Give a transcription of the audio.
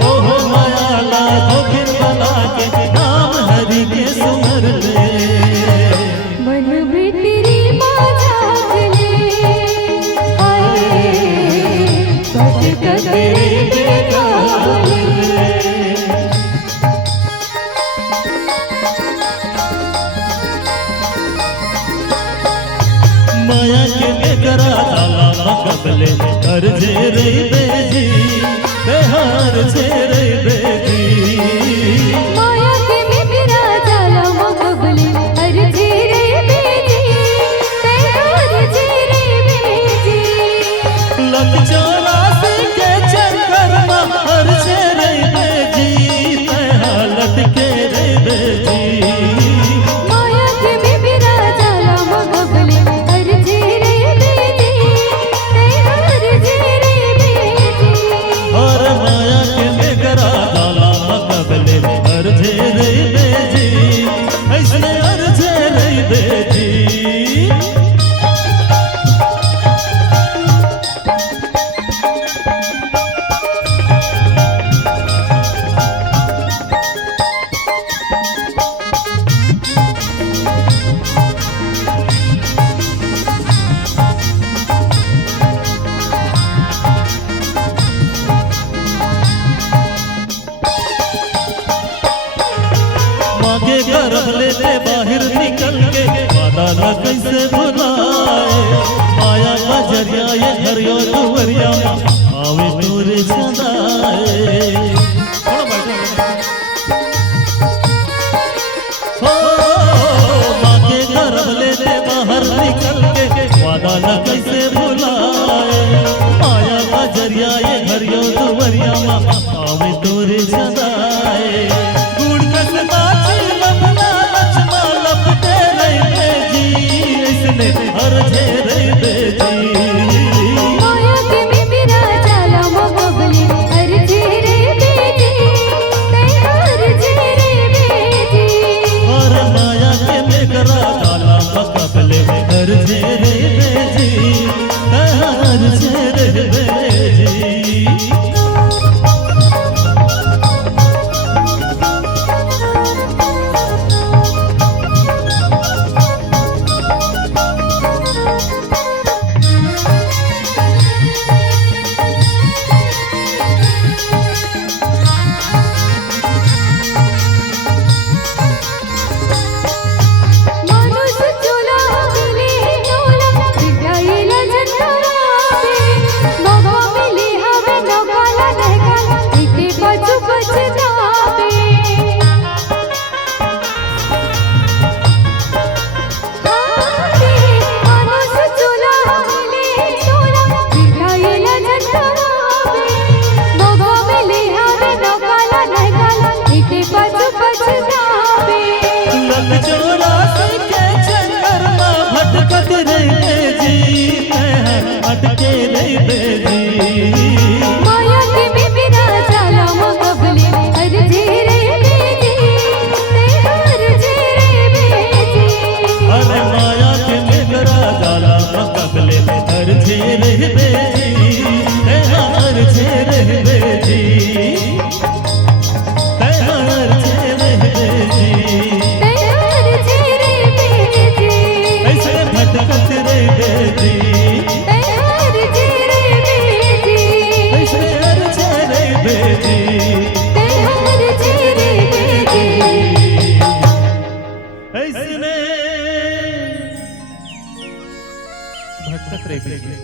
मोह माया ला धोखिन बना के नाम हरि के सुमर ले। मन में तेरी माँ झाँक ले, भटक तेरे बेगान ले। माया के बेकरा जाला मकबले कर जे रे बेजी बेहार जे रे बेजी। माया के बेकरा जाला मकबले कर जे रे बेजी बेहार जे रे बेजी। लग 84 के चक्कर में हर जे रे बेजी बेहार लटके रे बेजी। माया के बेकरा जाला मकबले कर जे रे बेजी बेहार जे रे बेजी। और माया के बेकरा जाला मकबले कर जे रे बेजी ऐसने हर जे रे बेजी। मांगे गर्भ लेते बाहर निकल के वादा न कैसे भुलाए। माया का जरिया ये हरियो दुवरिया आवे तोरे सदाए। हो मांगे गर्भ लेते बाहर निकल के वादा न कैसे भुलाए। माया का जरिया ये हरियो दुवरिया आवे तोरे सदाए। गुड़ कस नाची लपना लक्ष्मा लपटे रे बेजी ऐसने हर जे रे बेजी। माया के बेकरा जाला मकबले कर जे रे बेजी बेहार जे रे बेजी। और माया के बेकरा जाला मकबले कर जे रे बेजी हर जे रे बेजी। मनुष्य चोला मिले नोला बिगाइला जन्मावे। नौका मिले हवे नौकाला नहकाला इते बचु बचनावे। मनुष्य चोला मिले नोला बिगाइला जन्मावे। नौका मिले हवे नौकाला नहकाला इते बचु बचनावे। लग 84 के चक्कर में भटकत रे बेजी अटके रे बेजी। माया के बेकरा जाला मकबले कर जे रे बेजी बेहार जे रे बेजी। अरे माया के बेकरा जाला मकबले हर जे रे बेजी हर जे रे बेजी हर जे रे बेजी। बेहार जे रे बेजी ऐसे भटकत रे बेजी बेहार जे रे बेजी ऐसे हर जे रे बेजी बेहार जे रे बेजी। ऐसने भटकत रे बेजी।